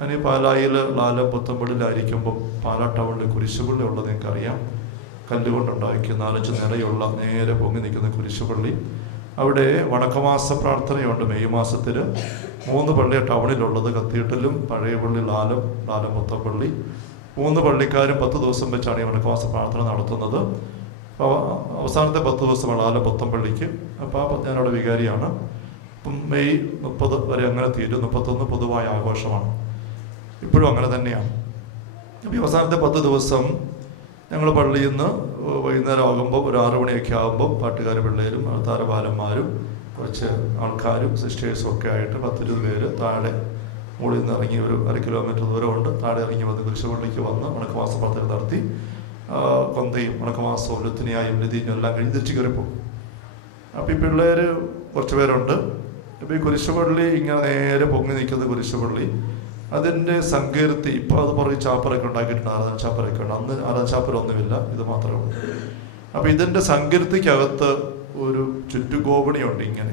ഞാൻ ഈ പാലായിൽ ലാല പുത്തമ്പള്ളിലായിരിക്കുമ്പം പാലാ ടൗണിൽ കുരിശുപള്ളി ഉള്ളത് നിങ്ങൾക്കറിയാം കല്ലുകൊണ്ടുണ്ടാക്കിയ നാലഞ്ച് നിലയുള്ള നേരെ പൊങ്ങി നിൽക്കുന്ന കുരിശുപള്ളി. അവിടെ വടക്കമാസ പ്രാർത്ഥനയുണ്ട് മെയ് മാസത്തിൽ മൂന്ന് പള്ളി ടൗണിലുള്ളത് കത്തീഡ്രലും പഴയ പള്ളി ലാലം ലാലം പുത്തപ്പള്ളി മൂന്ന് പള്ളിക്കാരും പത്ത് ദിവസം വെച്ചാണ് ഈ വടക്കമാസ പ്രാർത്ഥന നടത്തുന്നത്. അപ്പോൾ അവസാനത്തെ പത്ത് ദിവസം ലാലം പുത്തമ്പള്ളിക്ക്. അപ്പോൾ ഞാനവിടെ വികാരിയാണ്. അപ്പം മെയ് മുപ്പത് വരെ അങ്ങനെ തീരും. മുപ്പത്തൊന്ന് പൊതുവായ ആഘോഷമാണ്. ഇപ്പോഴും അങ്ങനെ തന്നെയാണ്. അപ്പോൾ ഈ അവസാനത്തെ പത്ത് ദിവസം ഞങ്ങൾ പള്ളിയിൽ നിന്ന് വൈകുന്നേരം ആകുമ്പോൾ ഒരു ആറു മണിയൊക്കെ ആകുമ്പോൾ പാട്ടുകാർ പിള്ളേരും താരബാലന്മാരും കുറച്ച് ആൾക്കാരും സിസ്റ്റേഴ്സും ഒക്കെ ആയിട്ട് പത്തിരുപത് പേര് താഴെ മുകളിൽ നിന്ന് ഇറങ്ങി ഒരു അര കിലോമീറ്റർ ദൂരമുണ്ട്. താഴെ ഇറങ്ങി വന്ന് കുരിശുപള്ളിക്ക് വന്ന് ഉണക്കമാസ പ്രാർത്ഥന നടത്തി കൊന്തയും ഉണക്കമാസവും ലുത്തിനിയായും ലതീനും എല്ലാം കഴിഞ്ഞ് തിരിച്ചു കയറിപ്പോകും അപ്പോൾ ഈ പിള്ളേർ കുറച്ച് പേരുണ്ട്. അപ്പോൾ ഈ കുരിശുപള്ളി ഇങ്ങനെ നേരെ പൊങ്ങി നിൽക്കുന്നത് കുരിശുപള്ളി അതിന്റെ സങ്കീർത്തി ഇപ്പോൾ അത് പറയും ചാപ്പറൊക്കെ ഉണ്ടാക്കിയിട്ടുണ്ട് ആരാധന ചാപ്പറൊക്കെ ഉണ്ട് അന്ന് ആരാധന ചാപ്പരൊന്നുമില്ല ഇത് മാത്രമേ ഉള്ളൂ. അപ്പോൾ ഇതിന്റെ സങ്കീർത്തിക്കകത്ത് ഒരു ചുറ്റുഗോപണിയുണ്ട് ഇങ്ങനെ.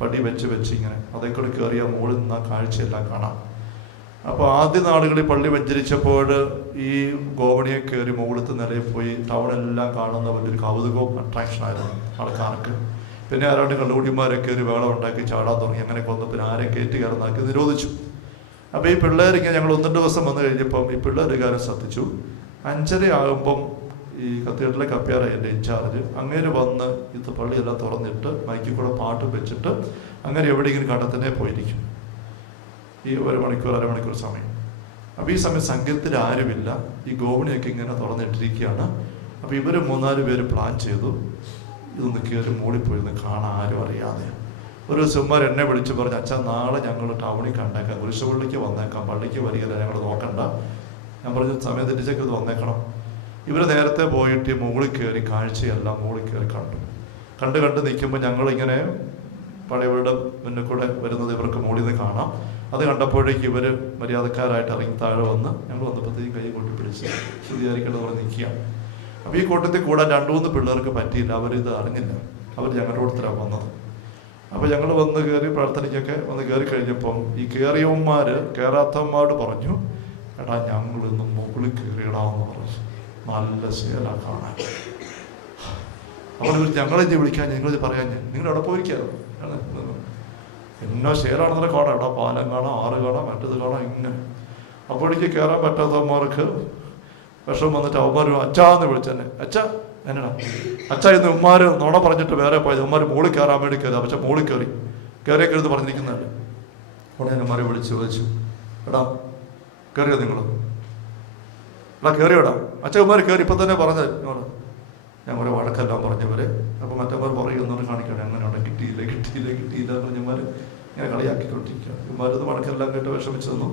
പടി വെച്ച് വെച്ച് ഇങ്ങനെ. അതേക്കൂടെ കൂടെ കയറിയ മുകളിൽ നിന്ന് ആ കാഴ്ചയെല്ലാം കാണാം. അപ്പോൾ ആദ്യ നാടുകളിൽ പള്ളി വെഞ്ചരിച്ചപ്പോൾ ഈ ഗോവണിയെ കയറി മുകളിലത്തെ നിലയിൽ പോയി ടൗണെല്ലാം കാണുന്ന വലിയൊരു കൗതുകവും അട്രാക്ഷൻ ആയിരുന്നു ആൾക്കാർക്ക്. പിന്നെ ആരാണ്ട് കള്ളുകുടിമാരെ കയറി വേളം ഉണ്ടാക്കി ചാടാൻ തുടങ്ങി. അങ്ങനെ കൊന്നപ്പോൾ ആരെ കയറ്റി കയറുന്നാക്കി നിരോധിച്ചു. അപ്പോൾ ഈ പിള്ളേരിങ്ങനെ ഞങ്ങൾ ഒന്നും ദിവസം വന്നു കഴിഞ്ഞപ്പം ഈ പിള്ളേർ കാര്യം ശ്രദ്ധിച്ചു. അഞ്ചര ആകുമ്പം ഈ കത്തീഡ്രലിലെ കപ്പ്യാറ എന്റെ ഇൻചാർജ്. അങ്ങനെ വന്ന് ഇത് പള്ളിയെല്ലാം തുറന്നിട്ട് മൈക്കിൽ കൂടെ പാട്ട് വെച്ചിട്ട് അങ്ങനെ എവിടെയെങ്കിലും കണ്ടത്തിനെ പോയിരിക്കും. ഈ ഒരു മണിക്കൂർ അരമണിക്കൂർ സമയം. അപ്പോൾ ഈ സമയം സംഘത്തിൽ ആരുമില്ല. ഈ ഗോവണിയൊക്കെ ഇങ്ങനെ തുറന്നിട്ടിരിക്കുകയാണ്. അപ്പോൾ ഇവർ മൂന്നാൽ പേര് പ്ലാൻ ചെയ്തു. ഇതൊന്ന് കയറി മൂടിപ്പോയി ഒന്ന് കാണാൻ ആരും അറിയാതെ. ഒരു ദിവസം എന്നെ വിളിച്ച് പറഞ്ഞു അച്ഛാ നാളെ ഞങ്ങൾ ടൗണിൽ കണ്ടേക്കാം. കുരിശുപള്ളിക്ക് വന്നേക്കാം. പള്ളിക്ക് വരികയില്ല ഞങ്ങൾ നോക്കണ്ട. ഞാൻ പറഞ്ഞു സമയം തെറ്റിച്ചൊക്കെ ഇത് വന്നേക്കണം. ഇവർ നേരത്തെ പോയിട്ട് മുകളിൽ കയറി കാഴ്ചയെല്ലാം മുകളിൽ കയറി കണ്ടു. കണ്ട് കണ്ട് നിൽക്കുമ്പോൾ ഞങ്ങളിങ്ങനെ പഴയവരുടെ മുന്നിൽ കൂടെ വരുന്നത് ഇവർക്ക് മുകളിൽ നിന്ന് കാണാം. അത് കണ്ടപ്പോഴേക്ക് ഇവർ മര്യാദക്കാരായിട്ട് ഇറങ്ങി താഴെ വന്ന് ഞങ്ങൾ വന്നപ്പോഴത്തേക്കും കൈ കൊട്ടി പിടിച്ച് ശുദ്ധീകരിക്കേണ്ടത് പറഞ്ഞ് നിൽക്കുക അപ്പോൾ ഈ കൂട്ടത്തിൽ കൂടാൻ രണ്ടു മൂന്ന് പിള്ളേർക്ക് പറ്റിയില്ല. അവരിത് അറിഞ്ഞില്ല. അവർ ഞങ്ങളുടെ കൂട്ടത്തിലാണ് വന്നത്. അപ്പോൾ ഞങ്ങൾ വന്ന് കയറി പ്രാർത്ഥനയ്ക്കൊക്കെ വന്ന് കയറി കഴിഞ്ഞപ്പം ഈ കയറിയവന്മാർ കയറാത്തവന്മാരോട് പറഞ്ഞു എടാ ഞങ്ങൾ ഇന്ന് മുകളിൽ കയറിയിടാമെന്ന് പറഞ്ഞു. നല്ല സേല കാണാൻ. അവർ ഞങ്ങളെ ഇനി വിളിക്കാൻ നിങ്ങൾ പറയാൻ ഞാൻ നിങ്ങൾ എവിടെ പോയിരിക്കാറ് എന്നോ ഷെയറാണെന്നൊക്കെ കാണാം. എടാ പാലം കാണാം ആറ് കാണാം മറ്റത് കാണാം ഇങ്ങനെ. അപ്പോഴേക്ക് കയറാൻ പറ്റാത്തവന്മാർക്ക് വിഷം വന്നിട്ട് അവന്മാർ അച്ഛാന്ന് വിളിച്ചെന്നെ. അച്ഛ എന്നടാ അച്ഛ ഇന്ന് ഉമ്മാര് നുണ പറഞ്ഞിട്ട് വേറെ പോയത്. ഉമ്മാര് മോളിൽ കയറാൻ വേണ്ടി കയറി. പക്ഷെ മോളിൽ കയറി. കയറിയ കരുത് പറഞ്ഞിരിക്കുന്നുണ്ട്. ഉടനെ ഉമ്മാരെ വിളിച്ച് ചോദിച്ചു. എടാ കയറിയോ നിങ്ങൾ എടാ കയറിയോടാ? അച്ഛ ഉമ്മാർ കയറി. ഇപ്പം തന്നെ പറഞ്ഞത് എന്നോട് ഞാൻ കുറെ വഴക്കെല്ലാം പറഞ്ഞവര് അപ്പോൾ മറ്റവർ പറയുന്നവർ കാണിക്കണേ അങ്ങനെയാണ് കിട്ടിയില്ല കിട്ടിയില്ല കിട്ടിയില്ല എന്ന് പറഞ്ഞമാർ ഇങ്ങനെ കളിയാക്കിക്കൊണ്ടിരിക്കുക ഉമ്മാരത് വഴക്കെല്ലാം കേട്ട് വിഷമിച്ചു തന്നു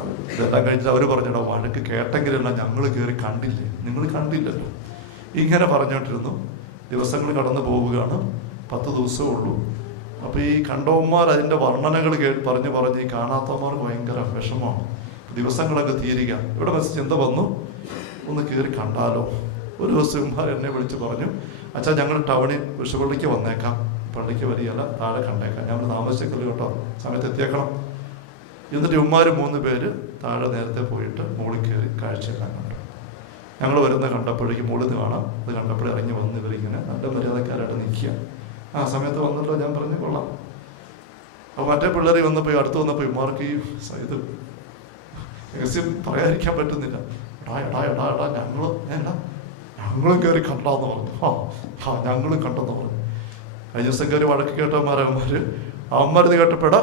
ഇതെല്ലാം കഴിഞ്ഞിട്ട് അവർ പറഞ്ഞിടാ വഴക്ക് കേട്ടെങ്കിലല്ല ഞങ്ങൾ കയറി കണ്ടില്ലേ? നിങ്ങൾ കണ്ടില്ലല്ലോ. ഇങ്ങനെ പറഞ്ഞോണ്ടിരുന്നു. ദിവസങ്ങൾ കടന്നു പോവുകയാണ്. പത്ത് ദിവസമേ ഉള്ളൂ. അപ്പോൾ ഈ കണ്ടവന്മാർ അതിന്റെ വർണനകൾ കേ പറഞ്ഞ് പറഞ്ഞ് ഈ കാണാത്തവന്മാർക്ക് ഭയങ്കര വിഷമമാണ് ദിവസങ്ങളൊക്കെ തീരുക. ഇവിടെ വെച്ച് എന്താ വന്നു? ഒന്ന് കയറി കണ്ടാലോ. ഒരു ദിവസം എന്നെ വിളിച്ച് പറഞ്ഞു അച്ഛാ ഞങ്ങൾ ടൗണിൽ വിഷുപള്ളിക്ക് വന്നേക്കാം. പള്ളിക്ക് വരികയല്ല താഴെ കണ്ടേക്കാം. ഞങ്ങൾ താമസിച്ചു കേട്ടോ? സമയത്ത് എത്തിയേക്കണം. എന്നിട്ട് ഇവന്മാർ മൂന്ന് പേര് താഴെ നേരത്തെ പോയിട്ട് മുകളിൽ കയറി കാഴ്ച കണ്ടു. ഞങ്ങൾ വരുന്ന കണ്ടപ്പോഴേക്ക് മുകളിൽ നിന്ന് കാണാം. അത് കണ്ടപ്പോഴേ ഇറങ്ങി വന്ന് ഇവരിങ്ങനെ നല്ല മര്യാദക്കാരായിട്ട് നിൽക്കുക. ആ സമയത്ത് വന്നല്ലോ ഞാൻ പറഞ്ഞു കൊള്ളാം. അപ്പോൾ മറ്റേ പിള്ളേർ വന്നപ്പോൾ അടുത്ത് വന്നപ്പോൾ ഇവന്മാർക്ക് ഈ ഇത് രഹസ്യം പറയാതിരിക്കാൻ പറ്റുന്നില്ല. എടാ എടാ എടാ എടാ ഞങ്ങൾ എന്നാ ഞങ്ങളും കയറി കണ്ടാന്ന് പറഞ്ഞു. ആ ആ ഞങ്ങളും കണ്ടെന്ന് പറഞ്ഞു. കഴിഞ്ഞ ദിവസം കയറി വഴക്ക് കേട്ടവന്മാരെ അവന്മാര് അവന്മാരിത് കേട്ടപ്പോടാ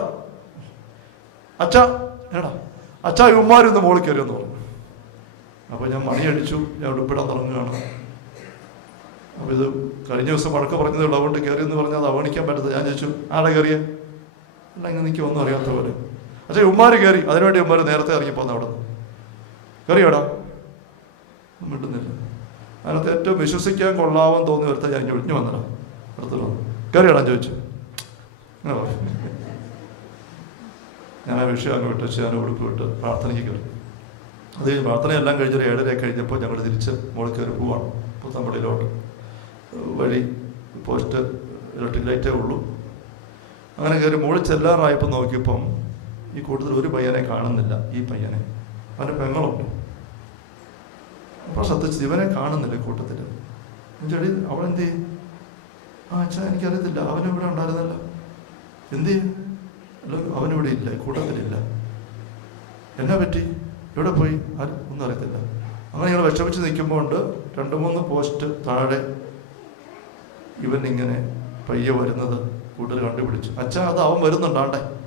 അച്ഛാ എടാ അച്ഛാ ഇവന്മാരിന്ന് മോളിൽ കയറിയെന്ന് പറഞ്ഞു. അപ്പോൾ ഞാൻ മണിയടിച്ചു ഞാൻ ഉടുപ്പിടാൻ തുടങ്ങുകയാണ്. അപ്പോൾ ഇത് കഴിഞ്ഞ ദിവസം വഴക്ക് പറഞ്ഞത് അതുകൊണ്ട് കയറി എന്ന് പറഞ്ഞാൽ അത് അവഗണിക്കാൻ പറ്റത്തില്ല. ഞാൻ ചോദിച്ചു ആടെ കയറിയ? അല്ല ഇങ്ങനെ എനിക്ക് ഒന്നും അറിയാത്ത പോലെ. അച്ഛാ ഉമ്മാര് കയറി. അതിനുവേണ്ടി ഉമ്മാര് നേരത്തെ ഇറങ്ങിപ്പോന്ന് അവിടെ നിന്ന് കയറിയോടാ? മിണ്ടുന്നില്ല. അതിനകത്ത് ഏറ്റവും വിശ്വസിക്കാൻ കൊള്ളാമെന്ന് തോന്നി ഒരുത്ത ഞാൻ ഒഴിഞ്ഞു വന്നടാ അടുത്തുള്ള കയറിയോടാ ചോദിച്ചു. അങ്ങനെ പറഞ്ഞു. ഞാൻ അങ്ങ് വിട്ട് ഞാൻ ഉടുപ്പ് വിട്ട് പ്രാർത്ഥനയ്ക്ക് കയറി. അത് പ്രാർത്ഥനയെല്ലാം കഴിഞ്ഞൊരു ഏഴര കഴിഞ്ഞപ്പോൾ ഞങ്ങൾ തിരിച്ച് മുകളിൽ കയറി പോവാണ്. പുത്തമ്പള്ളിയിലോട്ട് വഴി പോസ്റ്റ് ഇലക്ട്രിക് ലൈറ്റേ ഉള്ളൂ. അങ്ങനെ കയറി മുകളിൽ ചെല്ലാറായപ്പോൾ നോക്കിയപ്പം ഈ കൂട്ടത്തിൽ ഒരു പയ്യനെ കാണുന്നില്ല ഈ പയ്യനെ. അവന്റെ പെങ്ങളുണ്ട്. അപ്പോൾ സത്യച്ച് ഇവനെ കാണുന്നില്ല കൂട്ടത്തിൽ ചെടി അവളെന്ത് ചെയ്യും? ആ അച്ഛാ എനിക്കറിയത്തില്ല. അവനും ഇവിടെ ഉണ്ടായിരുന്നല്ലോ. എന്ത് ചെയ്യും? അവനിവിടെ ഇല്ല കൂട്ടത്തിലില്ല. എന്നാ പറ്റി? എവിടെ പോയി? ഒന്നും അറിയത്തില്ല. അങ്ങനെ ഞങ്ങൾ വിഷമിച്ച് നിൽക്കുമ്പോൾ ഉണ്ട് രണ്ട് മൂന്ന് പോസ്റ്റ് താഴെ ഇവൻ ഇങ്ങനെ പയ്യെ വരുന്നത് കൂട്ടർ കണ്ടുപിടിച്ചു. അച്ഛാ അത് അവൻ വരുന്നുണ്ടാണ്ടേ.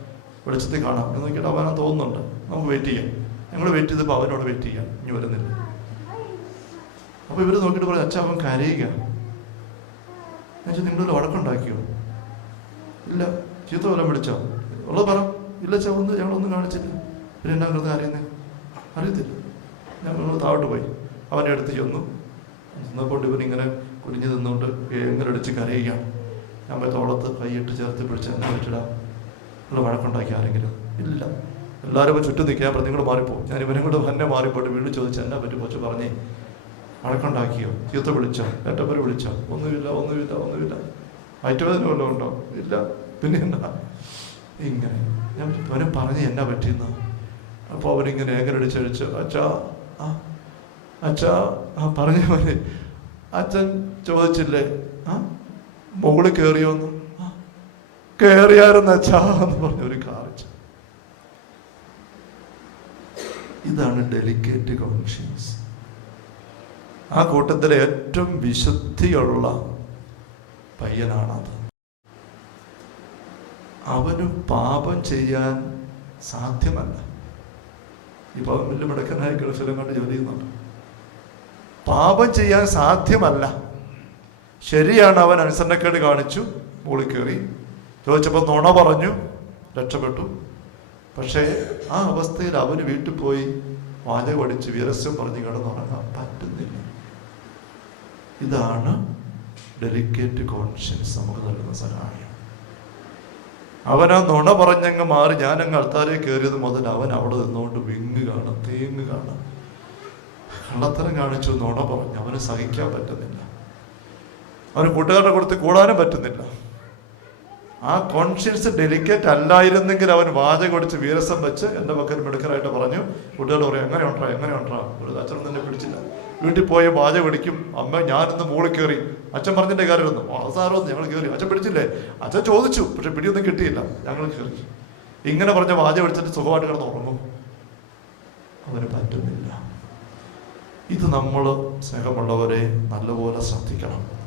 വെളിച്ചത്തിൽ കാണാം. എന്ന് നോക്കിയിട്ട് അവനാ തോന്നുന്നുണ്ട്. നമുക്ക് വെയിറ്റ് ചെയ്യാം. ഞങ്ങൾ വെയിറ്റ് ചെയ്തപ്പോൾ അവനോട് വെയിറ്റ് ചെയ്യാം. ഇനി വരുന്നില്ല. അപ്പോൾ ഇവർ നോക്കിയിട്ട് പറഞ്ഞു അച്ഛാ അവൻ കരയുക. എന്നുവെച്ചാൽ നിങ്ങളൊരു വഴക്കുണ്ടാക്കിയോ? ഇല്ല. ചീത്ത വല്ലതും വിളിച്ചോ? ഉള്ളത് പറ ഇല്ല അച്ഛാ ഒന്നും ഞങ്ങളൊന്നും കാണിച്ചില്ല. പിന്നെ എന്നാ കൃതം അറിയുന്നേ? അറിയത്തില്ല. ഞങ്ങൾ താഴോട്ട് പോയി. അവന്റെ അടുത്ത് ചെന്നു. ചെന്നപ്പോൾ ഇവനിങ്ങനെ കുനിഞ്ഞു നിന്നുകൊണ്ട് എങ്ങനടിച്ച് കരയുകയാണ്. പോയി തോളത്ത് കൈയിട്ട് ചേർത്ത് പിടിച്ച് എന്നെ പറ്റിടാം നിങ്ങൾ വഴക്കുണ്ടാക്കി ആരെങ്കിലും? ഇല്ല. എല്ലാവരും ചുറ്റും നിൽക്കാൻ പറഞ്ഞു നിങ്ങൾ മാറിപ്പോകും ഞാൻ ഇവനും കൂടെ തന്നെ മാറിപ്പോയിട്ട് വീണ്ടും ചോദിച്ചു എന്നാ പറ്റി കൊച്ചു പറഞ്ഞേ വഴക്കുണ്ടാക്കിയോ? ചീത്ത വിളിച്ചോ? ഏറ്റപ്പര് വിളിച്ചോ? ഒന്നുമില്ല ഒന്നുമില്ല ഒന്നുമില്ല. വയറ്റുവേദന വല്ലതും ഉണ്ടോ? ഇല്ല. പിന്നെ എന്താ? ഇങ്ങനെ. ഞാൻ അവനെ പറഞ്ഞ് എന്നാ പറ്റിയെന്ന്? അപ്പോൾ അവനിങ്ങനെ ഏകരടിച്ചഴിച്ച് അച്ഛാ ആ അച്ഛാ ആ പറഞ്ഞ പോലെ അച്ഛൻ ചോദിച്ചില്ലേ ആ മുകളിൽ കയറിയോന്ന് ആ കയറിയായിരുന്നു അച്ഛാ എന്ന് പറഞ്ഞ ഒരു കാറിച്ച് ഇതാണ് ഡെലിക്കേറ്റ് കോൺഷ്യൻസ് ആ കൂട്ടത്തിലെ ഏറ്റവും വിശുദ്ധിയുള്ള പയ്യനാണത്. അവന് പാപം ചെയ്യാൻ സാധ്യമല്ല. ഈ പാപം വലിയ മിടക്കനായി ഗൾഫിലും കണ്ട് ജോലി ചെയ്യുന്നുണ്ട്. പാപം ചെയ്യാൻ സാധ്യമല്ല. ശരിയാണ് അവൻ അനുസരണക്കേട് കാണിച്ചു മുകളിൽ കയറി. ചോദിച്ചപ്പോൾ നുണ പറഞ്ഞു രക്ഷപ്പെട്ടു. പക്ഷേ ആ അവസ്ഥയിൽ അവന് വീട്ടിൽ പോയി വാല പഠിച്ച് വിരസ്യം പറഞ്ഞ് കിടന്നുറങ്ങാൻ പറ്റുന്നില്ല. ഇതാണ് ഡെലിക്കേറ്റ് കോൺഷ്യൻസ് നമുക്ക് നൽകുന്ന സഹായം. അവൻ ആ നുണ പറഞ്ഞങ്ങ് മാറി ഞാനങ്ങ് അൾത്താരെ കയറിയത് മുതൽ അവൻ അവിടെ നിന്നുകൊണ്ട് വിങ്ങ് കാണാം തേങ്ങ് കാണാം. കള്ളത്തരം കാണിച്ചു നുണ പറഞ്ഞു. അവന് സഹിക്കാൻ പറ്റുന്നില്ല. അവന് കൂട്ടുകാരുടെ കൊടുത്ത് കൂടാനും പറ്റുന്നില്ല. ആ കോൺഷ്യൻസ് ഡെലിക്കേറ്റ് അല്ലായിരുന്നെങ്കിൽ അവൻ വാച കൊടുത്ത് വീരസം വെച്ച് എന്റെ പക്കൽ മെടുക്കലായിട്ട് പറഞ്ഞു കുട്ടികൾ പറയും എങ്ങനെ ഉണ്ടാ എങ്ങനെ ഉണ്ടാ ഒരു അച്ഛൻ തന്നെ പിടിച്ചില്ല. വീട്ടിൽ പോയ വാച പിടിക്കും അമ്മ ഞാനിന്ന് മൂളി കയറി. അച്ഛൻ പറഞ്ഞിട്ട് കയറിയിരുന്നു അവസാനം ഞങ്ങൾ കയറി. അച്ഛൻ പിടിച്ചില്ലേ? അച്ഛൻ ചോദിച്ചു പക്ഷെ പിടിയൊന്നും കിട്ടിയില്ല. ഞങ്ങൾ കയറി. ഇങ്ങനെ പറഞ്ഞ വാച പിടിച്ചിട്ട് സുഖമായിട്ട് കിടന്ന് ഉറങ്ങും. അവന് പറ്റുന്നില്ല. ഇത് നമ്മൾ സ്നേഹമുള്ളവരെ നല്ലപോലെ ശ്രദ്ധിക്കണം.